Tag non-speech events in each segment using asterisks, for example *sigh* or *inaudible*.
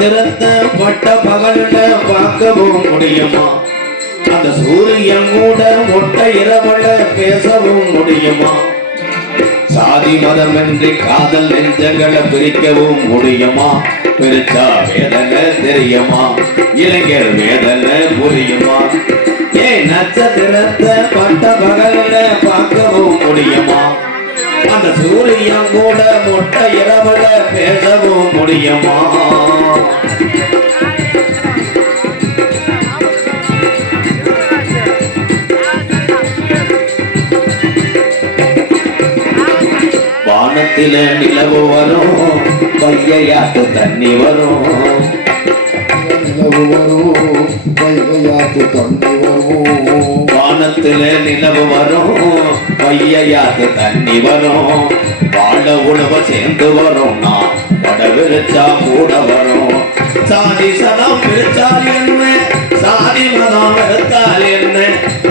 திறந்த பட்ட பகல்ல பார்க்கவும் முடியுமா? அந்த சூரியன் கூட மொட்டை இரவல பேசவும் முடியுமா? சாதி மதமின்றி காதல் நெஞ்சங்களை பிரிக்கவும் முடியுமா? பிரிச்சா வேதனை தெரியுமா? இளைஞர் வேதனை புரியுமா? ஏ நட்சத்திரத்தை பட்ட பகல்ல பார்க்கவும் முடியுமா? அந்த சூரியன் கூட மொட்டை இரவுல பேசவும் முடியுமா? வானத்தில நிலவு வரும் பையாட்டு தண்ணி வரும். நிலவு வரும் வைகையாத்து தண்ணி வரும். மனத்துல நிலவு வரும். பையாட்டு தண்ணி வரும். வாழ உழவ சேர்ந்து வரும். நான் பட விரிச்சா கூட வரும். சாதி சதம் பிரிச்சால் என்ன? சாதி மதம் வெறுத்தால் என்ன?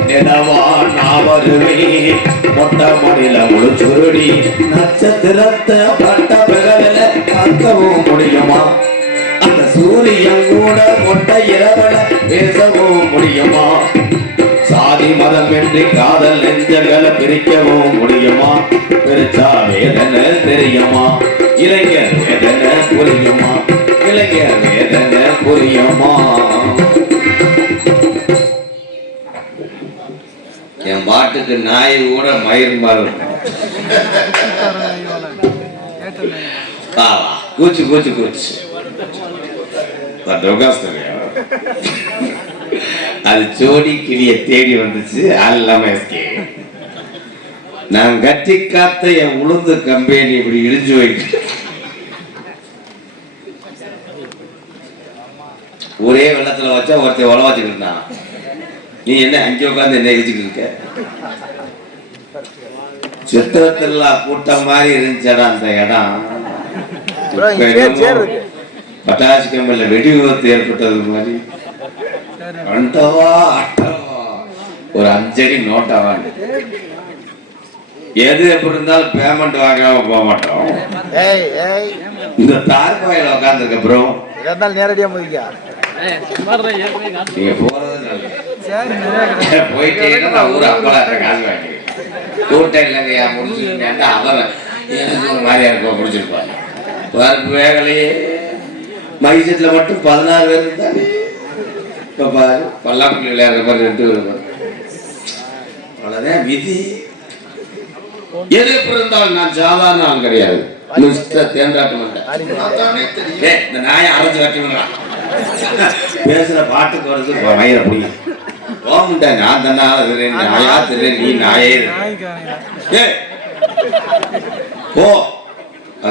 நிலவா நான் வருவேன் மொட்டை மடியில முழுச்சுருடி நட்சத்திரத்தை பட்ட பிறவில பார்க்கவும் முடியுமா? அந்த சூரியன் கூட மொட்டை இரவல பேசவும் முடியுமா? சாதி மதம் என்று காதல் நெஞ்சங்களை பிரிக்கவும் முடியுமா? பிரிச்சா வேதனை தெரியுமா? இளைஞர் வேதனை புரியுமா? இளைஞர் வேதனை புரியுமா? என் பாட்டுக்கு நாய் கூட மயிர் மாறும். வா கூச்சு கூச்சு கூச்சு. அது ஜோடி கிளிய தேடி வந்துச்சு. அல்லாம escape. நான் கட்டி காத்த என் உளுந்து கம்பெனி இப்படி இடிஞ்சு வைக்க ஒரே வெள்ளத்துல வச்சா ஒருத்தன் உழ வச்சுக்கிட்டு இருந்தான். நீ என்ன அங்கே உட்காந்து என்ன இடிச்சுக்கிட்டு இருக்க? சித்திரத்தில்லா கூட்டம் மாதிரி இருந்துச்சடா அந்த இடம். பட்டாசு கம்பெனில வெடி விபத்து ஏற்பட்டது மாதிரி. அண்டவா அட்டவா ஒரு அஞ்சடி நோட்டா எது எப்படி இருந்தாலும் பேமெண்ட் வாங்காம போக மாட்டோம். இந்த தார்பாயில உட்காந்துருக்க ப்ரோ இருந்தாலும் நேரடியா முதிக்கா நீங்க போறது போயிட்டீங்கன்னா நான் ஊர் அப்பலாட்ட காசு வாங்கிக்கிறேன் கூட்டம் இல்லைங்கய்யா முடிச்சுட்டேன் அவன் எனக்கு ஒரு மாதிரியா இருக்கும் முடிச்சிருப்பாங்க வரப்பு வேகலையே. மைசூரில் மட்டும் பதினாறு பேர் இருந்தாங்க. இப்போ பாரு பல்லாங்குழி விளையாடுற மாதிரி ரெண்டு பேர் அவ்வளோதான் விதி. எது எப்படி நான் சாதாரண ஆள் கிடையாது. இந்த நாயை அரைச்சு கட்டிவிடா பேசுற பாட்டுக்கு வருது மயிர புரியும் போமுண்டா நான் தானா நாயா திரு நீ நாயே. இரு. போ.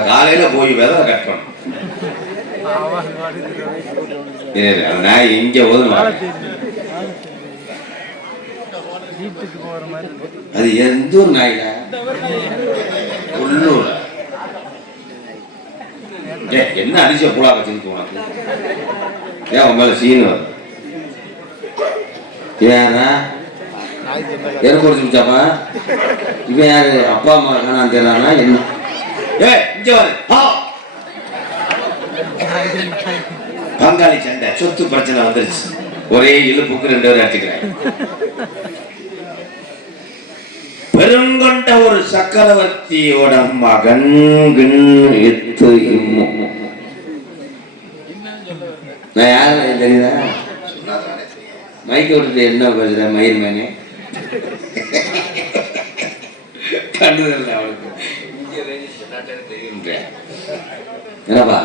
காலையில போய் விதை கட் நாய் அது எந்த ஒரு நாய்டா உள்ளூர் என்ன? அதிசய புலா வச்சிருக்கு உனக்கு ஏன் உன் மேல சீனு ஏன்னா நாய் இவன் யாரு அப்பா அம்மா காணாம தெரியலானா என்ன ஏ இங்க வரு. பங்காளி சண்டை சொத்து பிரச்சனை வந்துருச்சு. ஒரே இழுப்புக்கு ரெண்டு பேரும் அடிச்சுக்கிறேன் பெருங்கொண்ட ஒரு சக்கரவர்த்தியோட மகன் எத்து நான் யாரு தெரியுதா? மைக்கு விட்டுட்டு என்ன பேசுற மயில் மேனே? கண்டுதல் அவளுக்கு என்னப்பா?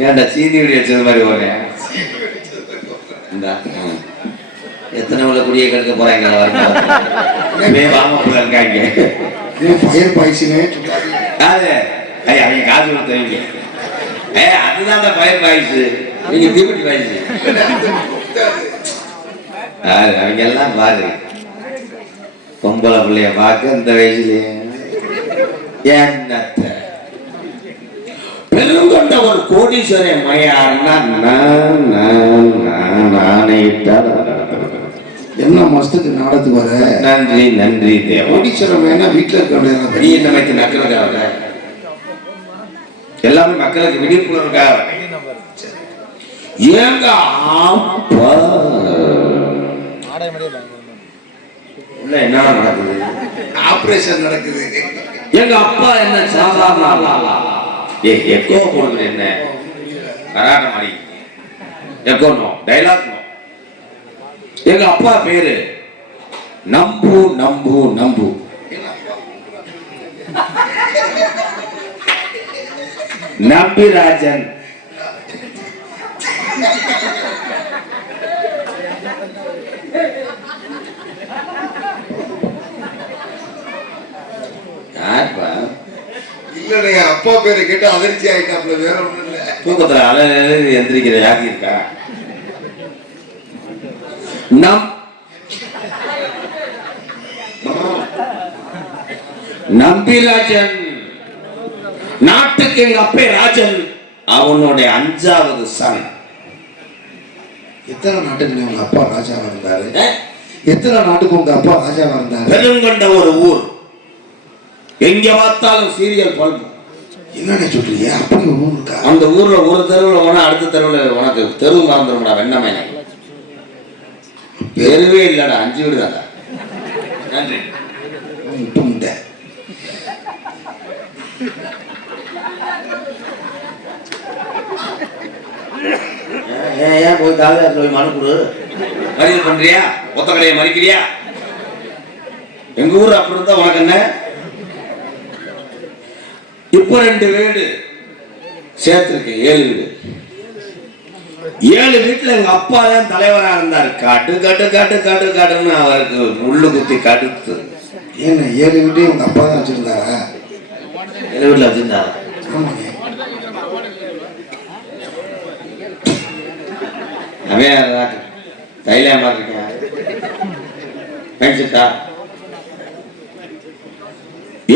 ஏன்டா சீனி விடி வச்சது மாதிரி ம். எத்தனை உள்ள குடியை கெடுக்க போறாங்க வாங்க இருக்காங்க பயிர் பாய்ச்சினே ஐயா அவங்க காசு கொடுத்தவங்க ஏ அதுதான் அந்த பயிர் நீங்க தீப்பெட்டி பாய்ஸ் அவங்க எல்லாம் பாரு. பொம்பளை பிள்ளைய பார்க்க இந்த வயசுலயே. என்னத்த? பெருங்கொண்ட ஒரு கோடீஸ்வரன் மையாருன்னா நான் நான் நான் நாணயிட்டா என்ன மாசத்துக்கு நாடத்துக்கு வர? நன்றி நன்றி தேவா. கோடீஸ்வரம் வேணா வீட்டுல இருக்க நீ என்ன வைத்து நக்கிறதாக எல்லாமே மக்களுக்கு விழிப்புணர்வுக்காக. மாதிரியே பயங்கரமா உள்ள என்ன நடக்குது? ஆபரேஷன் நடக்குது. எங்க அப்பா என்ன சாதாரண? ஏ எக்கோ போடுறது என்ன? கராட மாதிரி எக்கோ நோ டைலாக் நோ. எங்க அப்பா பேரு? நம்பு நம்பு நம்பு. நம்பி ராஜன். யாருப்பா? இல்ல அப்பா பேரை கேட்டு அதிர்ச்சி ஆயிட்டாப்ல வேற ஒண்ணும் இல்ல. தூக்கத்துல அலை எந்திரிக்கிற யாரு இருக்கா? நம். நம்பிராஜன் நாட்டுக்கு எங்க அப்பே ராஜன்? அவனுடைய அஞ்சாவது சன் எத்தனை நாட்டுக்கு உங்க அப்பா ராஜாவா இருந்தாரு? எத்தனை நாட்டுக்கு உங்க அப்பா ராஜாவா இருந்தாரு? பெருங்கொண்ட ஒரு ஊர். எங்க பார்த்தாலும் சீரியல் பல்பு. என்னன்னு சொல்றீங்க? அப்படி ஊர் இருக்கா? அந்த ஊர்ல ஒரு தெருவுல போனா அடுத்த தெருவுல உனக்கு தெரு மறந்துடும்டா வெண்ணமேனை தெருவே இல்லடா அஞ்சு வீடு தான்டா. நன்றி. ஏன் ஏன் போய் காலையில் போய் மனு கொடு? மறியல் பண்றியா? ஒத்த கடையை மறிக்கிறியா? எங்க ஊர் அப்படி இருந்தா உனக்கு என்ன? இப்ப ரெண்டு வீடு சேர்த்திருக்கேன் ஏழு வீடு. ஏழு வீட்டுல எங்க அப்பா தான் தலைவரா இருந்தார். காட்டு காட்டு காட்டு காட்டு காட்டுன்னு அவருக்கு முள்ளு குத்தி கடுத்து. ஏங்க ஏழு வீட்டையும் உங்க அப்பா தான் வச்சிருந்தாரா? ஏழு வீட்டுல வச்சிருந்தாரு? அவன் இருக்கேன் நினைச்சிட்டா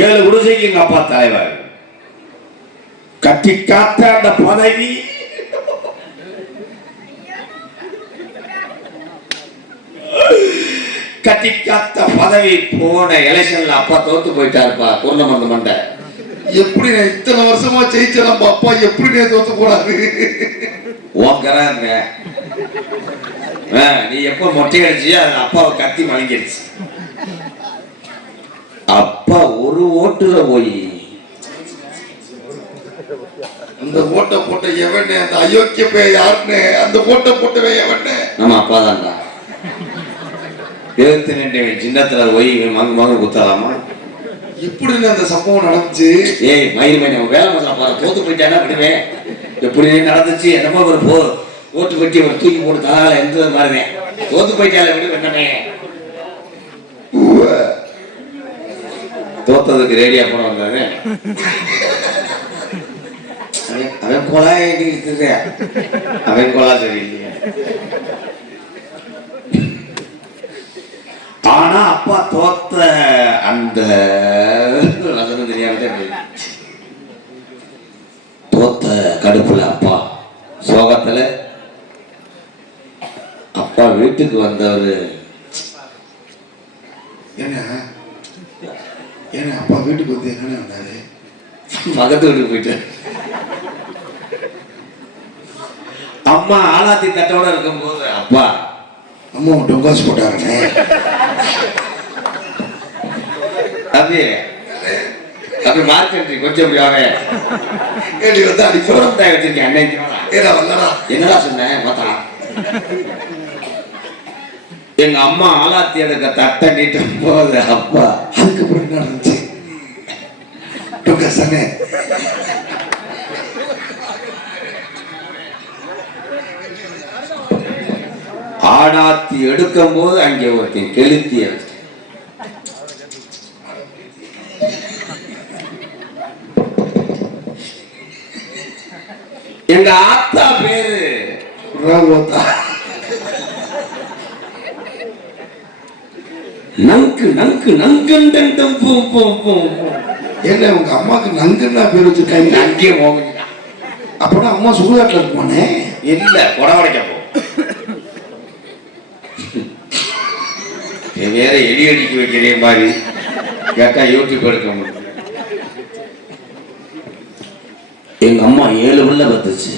ஏழு குடிசைக்கு எங்க அப்பா தலைவர்? கட்டி காத்த அந்த பதவி. கட்டி காத்த பதவி போன எலெக்ஷன்ல அப்பா தோத்து போயிட்டாருப்பா குருணமந்த மண்டை. எப்படி இத்தனை வருஷமா ஜெயிச்ச நம்ம அப்பா எப்படி நான் தோத்து போறாரு ஓக்கறாங்க நீ எப்ப மொட்டை அடிச்சியோ அது அப்பாவை கத்தி மலங்கிடுச்சு அப்பா ஒரு ஓட்டுல போய் அந்த ஓட்டை போட்ட எவனே? அந்த அயோக்கிய பையன் யாருன்னு? அந்த ஓட்டை போட்டவன் எவனே? நம்ம அப்பா தான்டா. எழுத்து நின்று சின்னத்துல போய் மங்கு மங்கு குத்தலாமா? எப்படி அந்த சம்பவம் நடந்துச்சு? ஏய் மயில் மணி அவன் வேலை பண்ணலாம் பாரு. தோத்து போயிட்டானா? விடுவேன் எப்படி நடந்துச்சு? என்னமோ ஒரு போ ஓட்டு கட்டி ஒரு தூக்கி போட்டு தலால எந்த மாதிரிதான் தோத்து போயிட்டால விடு என்னமே தோத்ததுக்கு ரேடியா போன வந்தாரு அவன் கொலா ஏடி இருக்குது அவன் கொலா சரியில்லையா ஆனா அப்பா தோத்த அந்த வசனம் தெரியாம தான் இருந்துச்சு. தோத்த கடுப்புல அப்பா சோகத்துல அப்பா வீட்டுக்கு வந்தவரு. என்ன ஏன்னா அப்பா வீட்டுக்கு வந்து என்னன்னு வந்தாரு? பக்கத்து வீட்டுக்கு போயிட்டு அம்மா ஆலாத்தி தட்டோட இருக்கும்போது அப்பா. அம்மா டொங்காசு போட்டாருண்ணே தம்பி அப்படி மார்க்கெட் கொஞ்சம் அப்படி அவன் ஏடி வந்து அடிப்போம் சோரம் தாய் வச்சிருக்கேன் அன்னைக்கு ஏடா வந்தடா. என்னடா சொன்னேன் பார்த்தா? எங்க அம்மா ஆலாத்தி எடுக்க தட்டை நீட்டும் போது அப்பா. அதுக்கப்புறம் என்ன நடந்துச்சு? டொங்காசானே. ஆடாத்தி எடுக்கும் போது அங்கே ஒருத்தன் கெளுத்தி எடுத்தேன் எங்க ஆத்தா பேரு நங்கு நங்கு பூ. என்ன உங்க அம்மாக்கு நங்குன்னா பேர் வச்சிருக்காங்க? நங்கே மோகினா அப்பனா அம்மா சுடுகாட்டில் இருக்குமானே இல்ல குடவடைக்க போ. வேற எலி அடிக்க வைக்கிறே மாதிரி கேட்டா யூடியூப் எடுக்க முடியும் எங்க அம்மா ஏழு பிள்ளை பத்துச்சு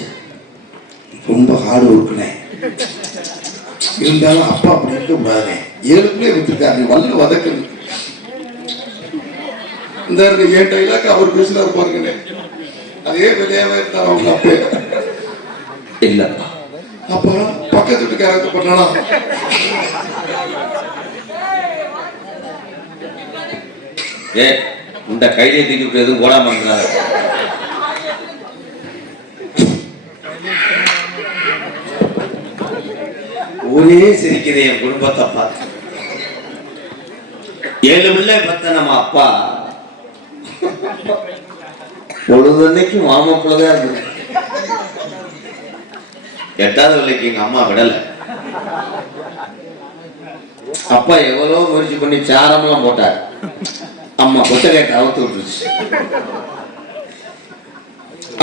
ரொம்ப ஹார்ட் ஒர்க்குனே இருந்தாலும் அப்பா அப்படி இருக்க கூடாதுனே ஏழு பிள்ளை வச்சிருக்காரு வல்ல வதக்குது இந்த ஏன் டைலாக் அவர் பேசுறாரு பாருங்கண்ணே அதே வெளியாவே இருந்தார் அவங்க அப்பே. இல்லப்பா. அப்பா பக்கத்து வீட்டுக்காரங்க பண்ணனா ஏ இந்த கையிலே தூக்கி விட்டு எதுவும் போடாம இருந்தாரு ஊரே சிரிக்கிறது என் குடும்பத்தை பார்த்து. ஏழு பிள்ளை பத்த நம்ம அப்பா. பொழுதன்னைக்கு மாமாக்குள்ளதான் இருந்தது எட்டாவது பிள்ளைக்கு எங்க அம்மா விடல. அப்பா எவ்வளவு முயற்சி பண்ணி சாரம்லாம் போட்டார். அம்மா புத்தகத்தை அவுத்து விட்டுருச்சு.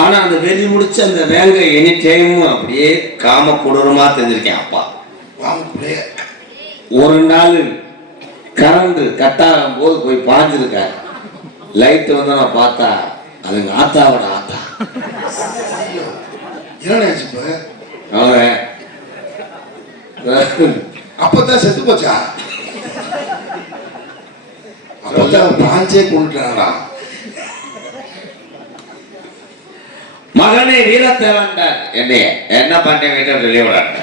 ஆனா அந்த வெறி முடிச்ச அந்த வேங்க எனி டைமும் அப்படியே காம கொடூரமா தெரிஞ்சிருக்கேன் அப்பா. ஒரு நாள் கரண்ட் கட்டாகும் போது போய் பாஞ்சிருக்காரு லைட் வந்து நான் பார்த்தா அதுங்க ஆத்தாவோட ஆத்தா. என்ன ஆச்சு இப்ப? அவன் அப்பதான் செத்து போச்சா? அப்பதான் பாஞ்சே கொண்டுட்டானா. மகனே வீரத்தை வேண்டார் என்னைய என்ன பண்ண வீட்டை வெளியே விடாண்ட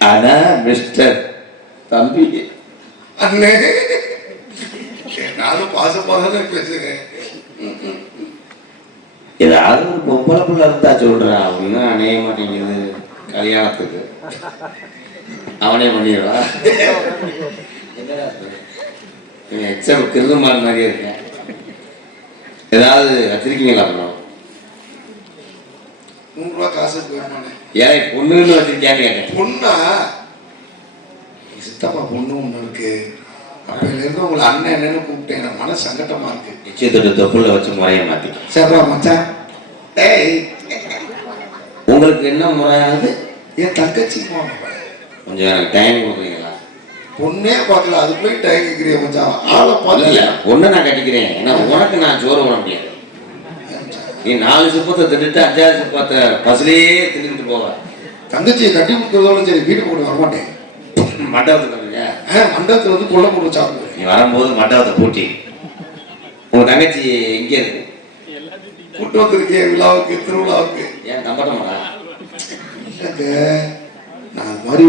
அதான் மிஸ்டர் தம்பி அண்ணே நானும் பாசமா தானே பேசுறேன் ஏதாவது ஒரு பொம்பளை பிள்ளை இருந்தா சொல்றான் அவனு அணைய மாட்டேங்குது. கல்யாணத்துக்கு. அவனே பண்ணிடுவா. எக்ஸாம் கிருதுமான் மாதிரி இருக்கேன் ஏதாவது வச்சிருக்கீங்களா அப்புறம் நூறு ரூபா காசு ஏழை பொண்ணுன்னு வச்சிருக்கியான்னு கேட்டேன். பொண்ணா? சித்தப்பா பொண்ணு ஒண்ணு இருக்கு. அப்பையில இருந்து உங்களை அண்ணன் என்னன்னு கூப்பிட்டேன். எனக்கு மன சங்கடமா இருக்கு. நிச்சயத்தோட தொப்புல வச்சு முறைய மாத்தி. சரிடா மச்சான். டேய். உங்களுக்கு என்ன முறையானது என் தங்கச்சி போன கொஞ்சம் டைம் கொடுக்குறீங்களா பொண்ணே பார்க்கல அது போய் கேட்கிறீங்க மச்சான். ஆளை இல்ல பொண்ணை நான் கட்டிக்கிறேன். ஏன்னா உனக்கு நான் சோறு விட முடியாது. நீ நாலு சிப்பத்தை தின்னுட்டு அஞ்சாவது சிப்பத்தை பஸ்லயே தின்னுட்டு போவ. தங்கச்சியை கட்டி கொடுக்கறதோட சரி வீட்டுக்கு கொண்டு வரமாட்டேன். மண்டபத்துக்கு மண்டபத்துல வந்து கொல்ல போட்டு சாப்பிடுவேன். நீ வரும்போது மண்டபத்தை பூட்டி. உங்க தங்கச்சி இங்க இருக்கு? கூட்டு வந்திருக்கேன் விழாவுக்கு திருவிழாவுக்கு. ஏன் நம்பட்டமாடா நான் அது மாதிரி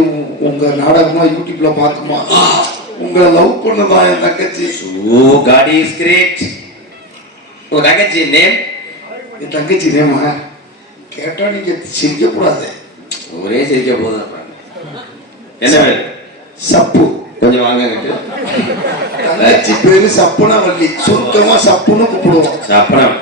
உங்க நாடகமா யூடியூப்ல பார்க்குமா? உங்களை லவ் பண்ணதான் என் தங்கச்சி? ஓ காட் இஸ் கிரேட் உங்க தங்கச்சி நேம் என் தங்கச்சி நேமா கேட்டா நீங்க சிரிக்க கூடாது ஒரே சிரிக்க போதும். என்ன பேரு? சப்பு. கொஞ்சம் வாங்க தங்கச்சி பேரு சப்புனா வள்ளி சுருக்கமா சப்புன்னு கூப்பிடுவோம். அப்புறம்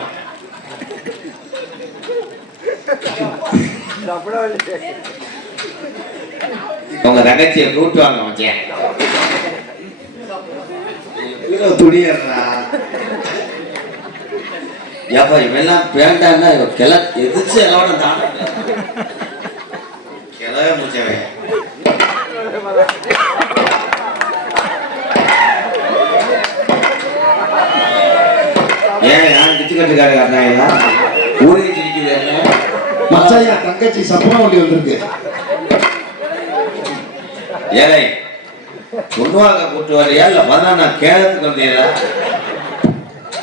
உங்க தங்கச்சியை கூட்டு வாங்க மச்சான். துணியறா. ஏப்பா இவெல்லாம் வேண்டாம்னா இவ கிள எதிர்த்து எல்லாம் தான் கிளவே முடிச்சவன். ஏன் யாரும் கிச்சு கட்டுக்காரு காட்டினாங்களா ஊருக்கு சிரிக்குது என் தங்கச்சி சப்புனா வள்ளி வந்திருக்கு. ஏழை. பொண்ணுவாங்க கூட்டு வரையா இல்ல பதினாறு கேரளத்துக்கு வந்தீங்களா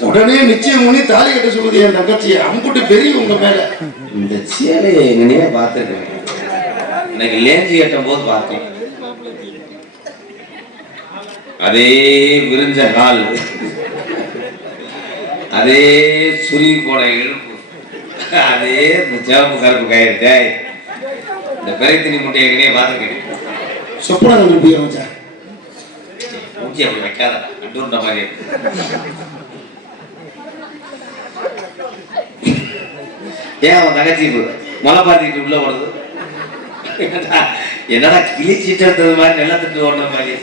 உடனே நிச்சயம் பண்ணி தாலி கட்ட சொல்லுது என் தங்கச்சியை. அம்புட்டு பெரிய உங்க மேல. இந்த சேலையை எங்கனையே பார்த்துருக்கேன். இன்னைக்கு லேஞ்சி கட்டும் போது பார்த்தேன். அதே விரிஞ்ச கால். அதே சுருகி போன இழுப்பு. அதே இந்த சிவப்பு கருப்பு கயிறு. டேய் இந்த பெரைத்தினி முட்டையை எங்கனையே பார்த்துருக்கேன். சொப்பனா வந்திருப்பீங்க மச்சான் ஓகே அப்படி வைக்காத அண்டுன்ற மாதிரி. ஏன் அவன் தங்கச்சி மலை பாத்திட்டு உள்ள ஓடுது? என்னடா என்னடா கிளி சீட்டு எடுத்தது மாதிரி ஓடுற மாதிரி.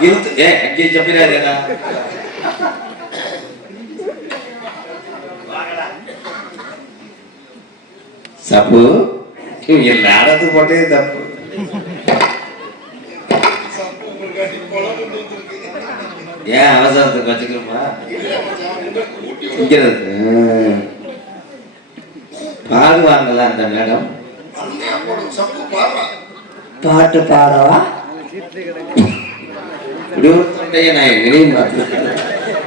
இழுத்து ஏ அங்கே சப்பிடாதேடா சப்பு என் போட்டே தப்பு சப்பு உங்களுக்காண்டி கொலை கொண்டு வந்திருக்கு ஏன் அவசரத்துக்கு வச்சுக்கிறோமா இங்கிறது பாடுவாங்களா அந்த மேடம்? பாட்டு பாடவா? நான் எங்கேயும்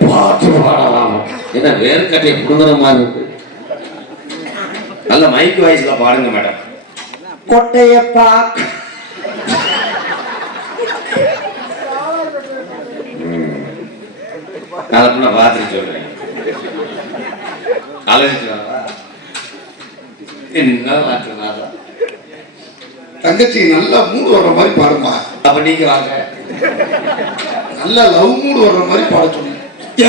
பாட்டு பாடலாம். ஏன்னா வேர்க்கட்டை புடுங்குற மாதிரி இருக்கு. நல்ல மைக் வாய்ஸ்ல பாடுங்க மேடம். கொட்டைய பாக்கு நான் பார்த்துட்டு சொல்றேன். காலேஜ் என்ன மாற்றுனாரா தங்கச்சி நல்லா மூடு வர்ற மாதிரி பாடுமா? அப்ப நீங்க வாங்க. நல்லா லவ் மூடு வர்ற மாதிரி பாட சொன்னேன்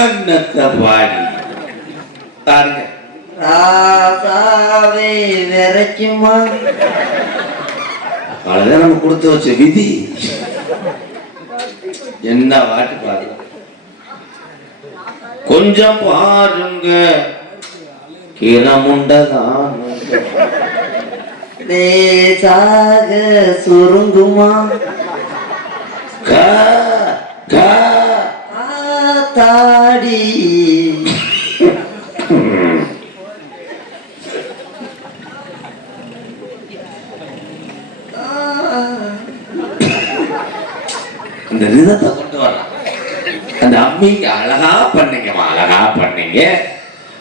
என்னத்த பாடி? பாருங்க. ராசாவே விரைக்குமா? அவ்வளவுதான் நம்ம கொடுத்து வச்ச விதி. என்ன வாட்டு பாருங்க கொஞ்சம் பாருங்க. கிரமுண்டதான் லேசாக சுருங்குமா? கா கா. தாடி இந்த ரிதத்தை கொண்டு வரலாம் அந்த அம்மிங்க அழகா பண்ணீங்கம்மா அழகா பண்ணீங்க.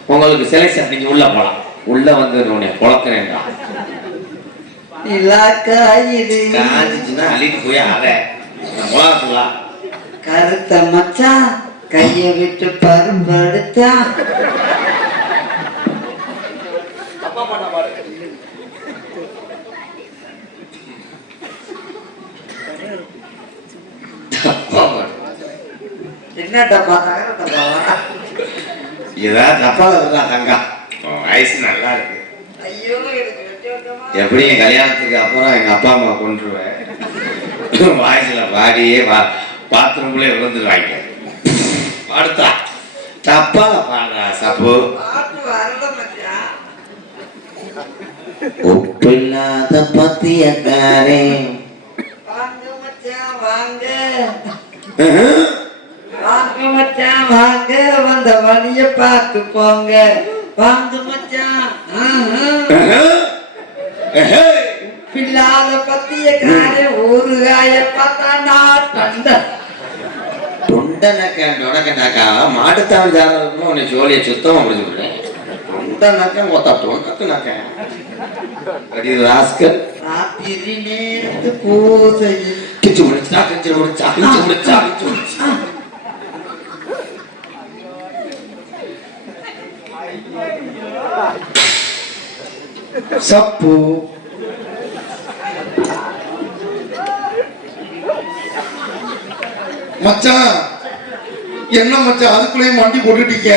உங்களுக்கு செலக்ஷன் நீங்க உள்ள போலாம். உள்ள வந்து உன்னை குழக்கிறேன்டா. காஞ்சிச்சுன்னா அள்ளிட்டு போய் அத உலகத்துலாம் கருத்த மச்சான் கைய விட்டு பருப்படுத்தா என்ன டப்பா இதான் தப்பால இருந்தா தங்கம் உன் வயசு நல்லா இருக்கு. எப்படி என் கல்யாணத்துக்கு அப்புறம் எங்க அப்பா அம்மா கொண்டுருவேன் வாய்ஸ்ல பாடியே பா பாத்ரூம்குள்ளே விழுந்துருவாங்க. பாடுத்தா. தப்பால பாடுறா சப்பு. உப்பில்லாத பத்தியக்காரே. வாங்க மச்சான் வாங்க. வந்த வழிய பார்த்து போங்க. வாங்க மச்சான். பில்லாத பத்திய கார ஊறுகாய பார்த்தா நான் தந்த. தொண்டனக்க டொடக்கனாக்கா மாடுத்தான் ஜாதகம் உன்னை ஜோலியை சுத்தமா முடிச்சு விடுறேன் தொண்டனக்க மொத்த தொண்டக்கு நக்க அடி ராஸ்கல். ராத்திரி நேரத்து பூசையில் கிச்சு முடிச்சா கிச்சு முடிச்சா கிச்சு முடிச்சா கிச்சு முடிச்சா. சப்பு. மச்சான் என்ன மச்சான் அதுக்குள்ளேயும் வண்டி போட்டுட்டீங்க?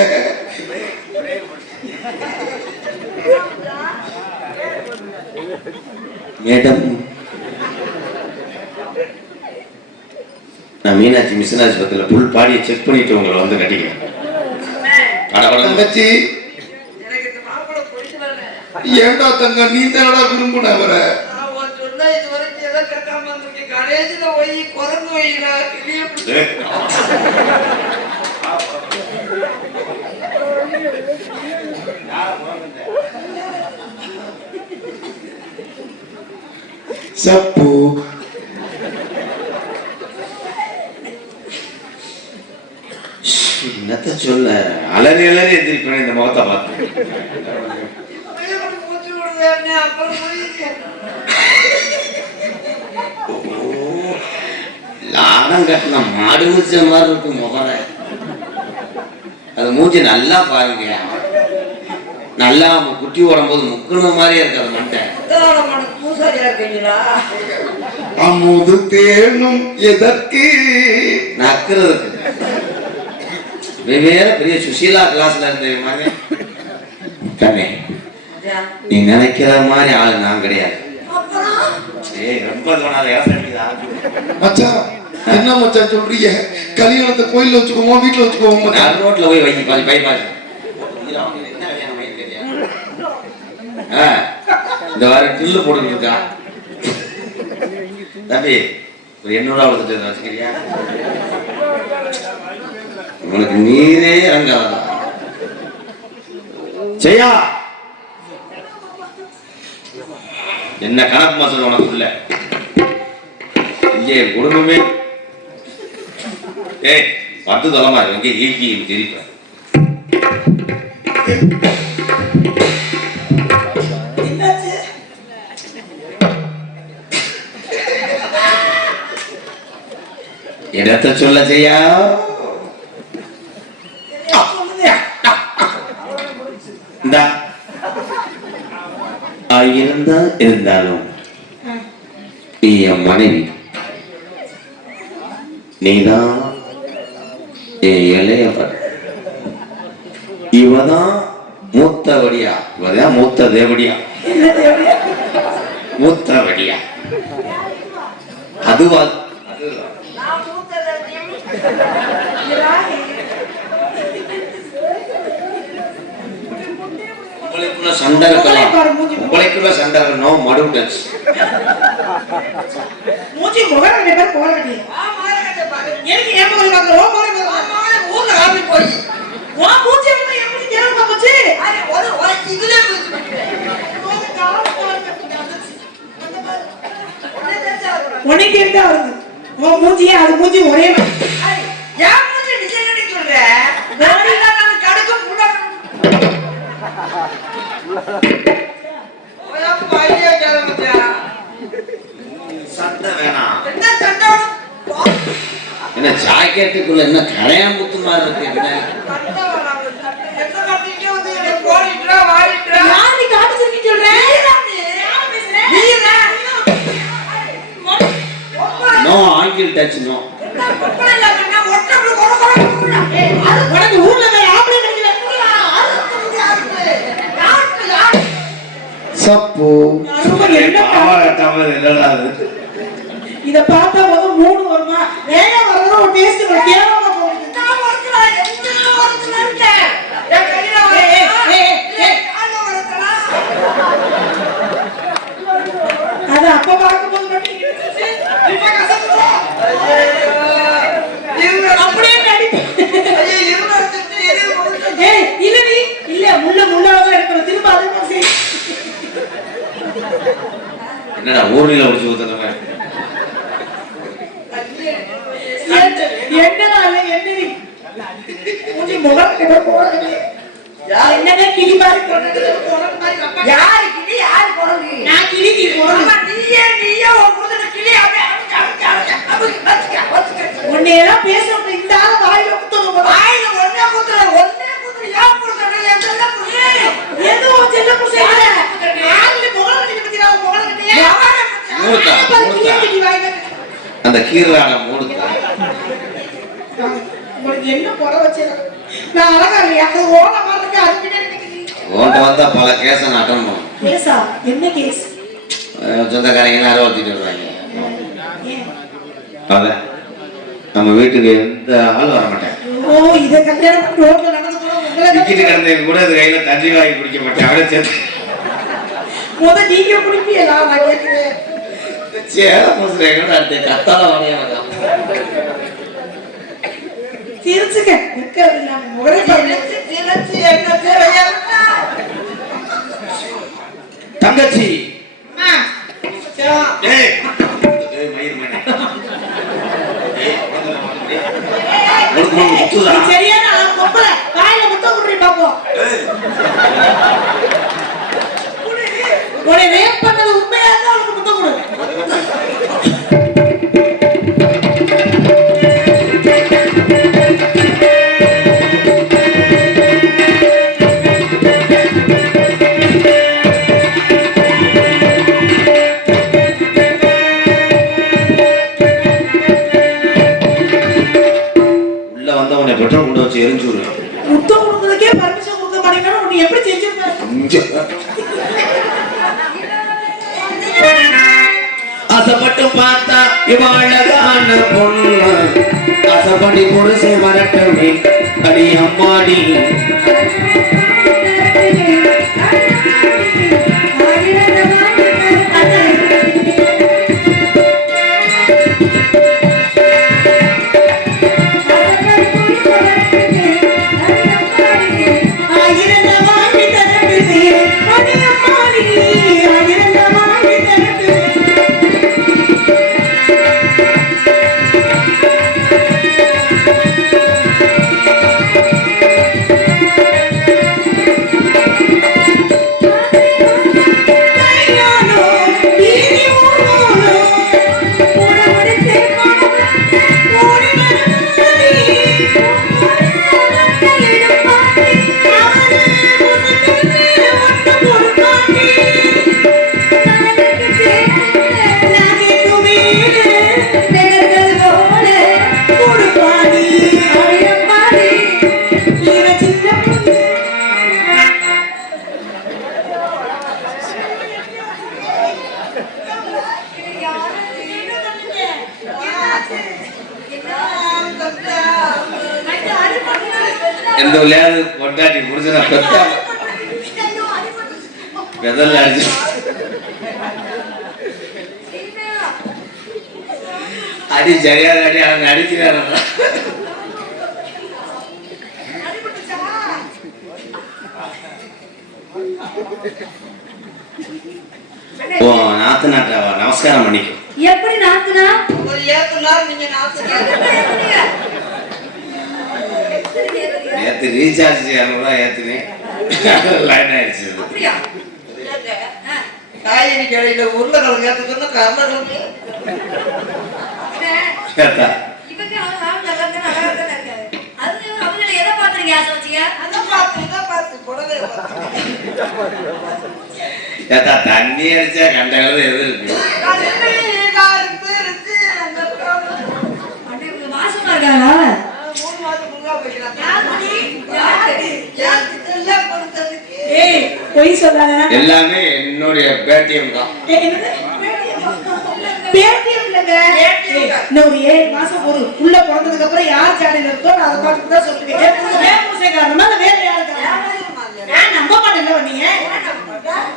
மேடம். நான் மீனாட்சி மிஷன் ஆஸ்பத்திரியில் ஃபுல் பாடியை செக் பண்ணிட்டு உங்களை வந்து கட்டிக்கிறேன் தங்கச்சி. ஏன்டா தங்க நீ தானடா விரும்பின அவரை? சப்பு. என்னத்த சொல்ல? அலறி அலறி எந்திரிப்பேன் இந்த முகத்தை பார்த்து மூச்சு விடுவேன் அப்புறம் முடியுது லாடம் கட்டின மாடு மூச்ச மாதிரி இருக்கு முகரை அது மூஞ்சி நல்லா பாருங்க நல்லா நம்ம குட்டி ஓடும்போது முக்குன மாதிரியே இருக்கு அது மண்டை அமுது தேனும் எதற்கு நக்கிறதுக்கு வெவ்வேறு பெரிய சுசீலா கிளாஸ்ல இருந்த மாதிரி நீ நினைக்கிற மாதிரி ஆளு நான் கிடையாது. என்ன மச்சான் சொல்றீங்க? கல்யாணத்தை கோயில்ல வச்சுக்கோமா வீட்டுல வச்சுக்கோமா நடு ரோட்ல போய் வை பாதி பை பாதி என்ன கல்யாணம் வயது தெரியாது. ஆ, இந்த வாரம் டில்லு போட்டுட்டு இருக்கா தம்பி வச்சுக்கிறியா? உனக்கு நீரே இறங்காதா செய்யா. என்ன கணக்கு மாசம் உனக்குள்ள? இங்கே குடும்பமே. ஏய் பத்து தலைமா இங்கே ஈக்கி தெரிப்பேன் இடத்த சொல்ல செய்யா? இந்தா. இருந்தா இருந்தாலும் நீ என் மனைவி. நீதான் என் இளையவர் இவதான் மூத்தவடியா. இவதான் மூத்த தேவடியா. மூத்தவடியா. அதுவா அதுவா நான் மூத்ததையும் உங்களுக்குள்ள சண்டை இருக்கலாம். உங்களுக்குள்ள சண்டை இருக்கணும் மடு டச் மூஞ்சி முகம் ரெண்டு பேரும் போட வேண்டியது எனக்கு ஏன் முகம் பார்க்கற ஓ முகம் பார்க்கற ஆமால ஊர்ல ஆபி போய். வா மூஞ்சி எப்படி எப்படி தேவை போச்சு? அது ஒரு ஒரு இதுல உனக்கு இருந்தா வருது. உன் மூஞ்சியே அது மூஞ்சி ஒரே மாதிரி. ஏன் மூஞ்சி கட்டி சொல்ற நான் நான் கடுக்கு முட ஓயாப்பு ஐடியா கேளுங்க சண்டை வேணாம். என்ன ஜாக்கெட்டுக்குள்ள என்ன கரையான் முத்து மாதிரி இருக்கு என்ன? நீ ஆங்கிள் டச் நோ ஊர்ல கா- இத பார்த்தா போது மூணு வருமா? வேக வரதுல ஒரு டேஸ்ட் கேவலமா போகுது. அது அப்ப பார்க்கும்போது மட்டும் இருந்துச்சு. இப்ப கசக்குது. அப்படியே நடிப்பு. ஏய், இல்லடி. இல்ல, முள்ள முள்ளாலதான் எடுக்கணும். திரும்ப அதே மாதிரி செய். என்னடா ஊர்ல ஒடிச்சு ஊத்துறவங்க என்ன- என்னடா? கிளி நான் கிளி, நீ குரங்கு. உன்னையெல்லாம் பேச விட்டு இந்த ஆளு வாயில குத்தணும் போல. ஏதோ ஒரு செல்ல புருஷன் இல்ல. ஆளுல முகம் கட்டி பத்தியா, முகம் கட்டியா? மூத்தா, பாரு, கிளி மூத்தா. கட்டி வாயில. அந்த கீரலாட மூடுதா உங்களுக்கு என்ன குறை வச்சிருக்க? நான் அழகா இல்லையா? அது ஓலை மாதிரி இருக்கு, அது பின்னாடி நிக்குது. உன்கிட்ட வந்தா பல கேஸை நான் அட்டன் என்ன சொந்தக்காரங்க வருவாங்க ஏன்? நம்ம வீட்டுக்கு எந்த ஆள் வர மாட்டேன் ஓ, இதை டிக்கெட் கூட அது கையில தண்ணி வாங்கி குடிக்க மாட்டேன் அவனே சேர்த்து முத நீங்க குடிப்பீங்களா? பூசுறேன் அடுத்த கத்தால வரைய வரான் சிரிச்சுக்க. நிக்கிறது இல்லாம முகரை. தங்கச்சி அம்மா. சரி. ஏய் ஏய், மயிர் மணி. ஆசைப்பட்டு பார்த்தா இவ அழகான பொண்ணு. ஆசைப்படி புருஷை வரட்டவே அடி அம்மாடி விதல்ல அடிச்சு. அடி சரியா அடி அவங்க அடிக்கிறாங்க ஓ நாத்து நாட்டா நமஸ்காரம் பண்ணிக்கோ. எப்படி நாத்துனா? ஒரு ஏத்துனார் நீங்க ரீசார்ஜ் இரநூறுவா ஏற்றுனேன் *laughs* லைன் ஆயிடுச்சு. அது. அப்படியா காய்கறி கடையில உருளைக்கிழங்கு ஏத்துக்கணும். ஏத்தா தண்ணி அடிச்சா கண்டகிறது எது இருக்கு. மாசமா இருக்காங்களா? பொய் சொல்லாத எல்லாமே என்னுடைய பேட்டிஎம் தான்? பேட்டிஎம் இல்லைங்க. இன்னும் ஒரு ஏழு மாசம் போதும். புள்ள பிறந்ததுக்கு அப்புறம் யார் ஜாடியில இருக்கோ நான் அதை பார்த்துட்டு தான் சொல்லுவேன். ஏன் பூசைக்காரமா இல்ல வேற யாருக்கா? நம்ப?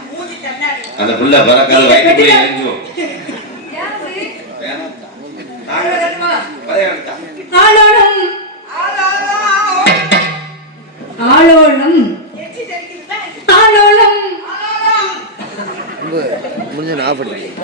மூஞ்சி கண்ணாடி. அந்த புள்ள பிறக்காது வயிற்றுக்குள்ளே எரிஞ்சும் ஆளோளம் ஆளோளம். ஆளோளம். முடிஞ்ச நான் படிக்கிறேன்